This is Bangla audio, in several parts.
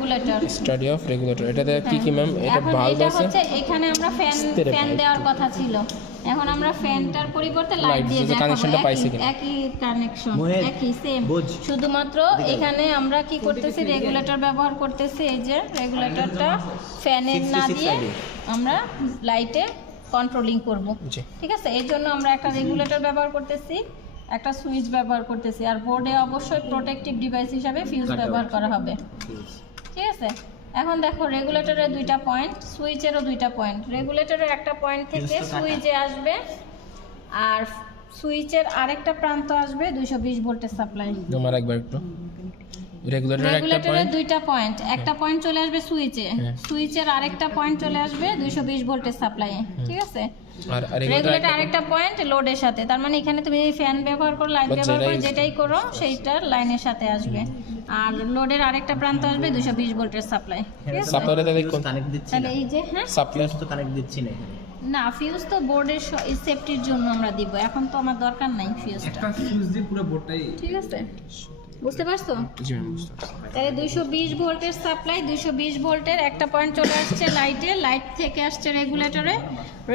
রেগুলেটর। স্টাডি অফ রেগুলেটর, এটাতে কি কি ম্যাম? এটা বাল্ব এটা আছে, হচ্ছে এখানে আমরা ফ্যান দেওয়ার কথা ছিল, এখন আমরা ফ্যানটার পরিবর্তে লাইট দিয়ে দেখাবো। কানেকশনটা পাইছি কিনা? একই কানেকশন, একই সেম, শুধুমাত্র এখানে আমরা কি করতেছি, রেগুলেটর ব্যবহার করতেছি। এই যে রেগুলেটরটা ফ্যানের না দিয়ে আমরা লাইটে কন্ট্রোলিং করব, ঠিক আছে? এর জন্য আমরা একটা রেগুলেটর ব্যবহার করতেছি, একটা সুইচ ব্যবহার করতেছি, আর বোর্ডে অবশ্যই প্রোটেক্টিভ ডিভাইস হিসাবে ফিউজ ব্যবহার করা হবে, ঠিক আছে? এখন দেখো রেগুলেটরের দুইটা পয়েন্ট, সুইচেরও দুইটা পয়েন্ট। রেগুলেটরের একটা পয়েন্ট থেকে সুইচে আসবে, আর সুইচের আরেকটা প্রান্ত আসবে 220 ভোল্টের সাপ্লাই। তোমার একবার একটু রেগুলেটরের দুইটা পয়েন্ট, একটা পয়েন্ট চলে আসবে সুইচে, সুইচের আরেকটা পয়েন্ট চলে আসবে 220 ভোল্টের সাপ্লাই, ঠিক আছে? আর রেগুলেটর আরেকটা পয়েন্ট লোডের সাথে, তার মানে এখানে তুমি ফ্যান ব্যবহার করো, লাইট ব্যবহার করো, যেটাই করো সেইটা লাইনের সাথে আসবে, আর লোডের আরেকটা প্রান্ত আসবে 220 ভোল্টের সাপ্লাই, ঠিক আছে? সাপ্লাইটা দেখুন কানেক্ট দিচ্ছি তাহলে এই যে সাপ্লাই তো কানেক্ট দিচ্ছি না এখানে। না, ফিউজ তো বোর্ডের সেফটির জন্য আমরা দিব, এখন তো আমার দরকার নাই ফিউজটা, একটা ফিউজ দিয়ে পুরো বোর্ডটাই, ঠিক আছে? বুঝতে পারছো? জি ম্যাম, বুঝতে পারছি। তাহলে 220 ভোল্টের সাপ্লাই, 220 ভোল্টের একটা পয়েন্ট চলে আসছে লাইটে, লাইট থেকে আসছে রেগুলেটরে,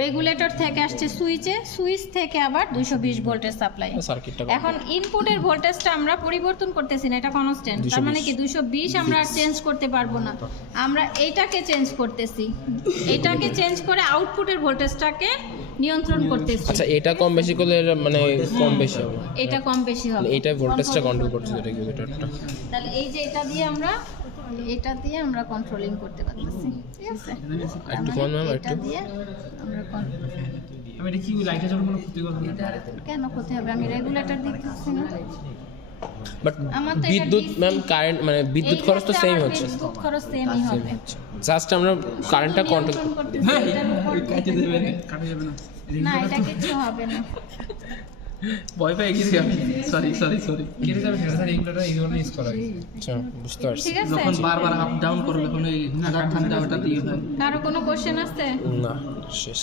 রেগুলেটর থেকে আসছে সুইচে, সুইচ থেকে আবার 220 ভোল্টের সাপ্লাই। সার্কিটটা এখন ইনপুটের ভোল্টেজটা আমরা পরিবর্তন করতেছি না, এটা কনস্ট্যান্ট, তার মানে কি 220 আমরা আর চেঞ্জ করতে পারবো না, আমরা এইটাকে চেঞ্জ করতেছি, এটাকে চেঞ্জ করে আউটপুটের ভোল্টেজটাকে নিয়ন্ত্রণ করতেছি। আচ্ছা, এটা কম বেশি করলে মানে কম বেশি হবে, এটা কম বেশি হবে, এটা ভোল্টেজটা কন্ট্রোল করছে রেগুলেটরটা। তাহলে এই যে এটা দিয়ে আমরা কন্ট্রোলিং করতে পারতেছি, ঠিক আছে? একটু কোন ম্যাম, এটা একটু দিয়ে আমরা আমি এটা কি লাইটের জন্য কোনো ক্ষতি করবে না? কেন ক্ষতি হবে? আমি রেগুলেটর দিতেছি না, বাট আমার তো এটা বিদ্যুৎ DC ম্যাম, কারেন্ট মানে বিদ্যুৎ খরচ তো সেম হচ্ছে, বিদ্যুৎ খরচ সেমই হবে, জাস্ট আমরা কারেন্টটা কন্ট্রোল নিয়ন্ত্রণ করতেছি এটার উপর। কাটে দেবে না, কাটে যাবে না। না, এটা কিছু হবে না, ভয় পেয়ে গেছি আমি, সরি কেটে যাবে সেটা, স্যার এইগুলো ইউজ করা হয়। আচ্ছা, বুঝতে পারছি। ঠিক আছে? যখন বারবার আপ ডাউন করবে তখন এই ঠান্ডা ওটা দিয়ে হয়। কারো কোনো কোশ্চেন আছে? না, শেষ।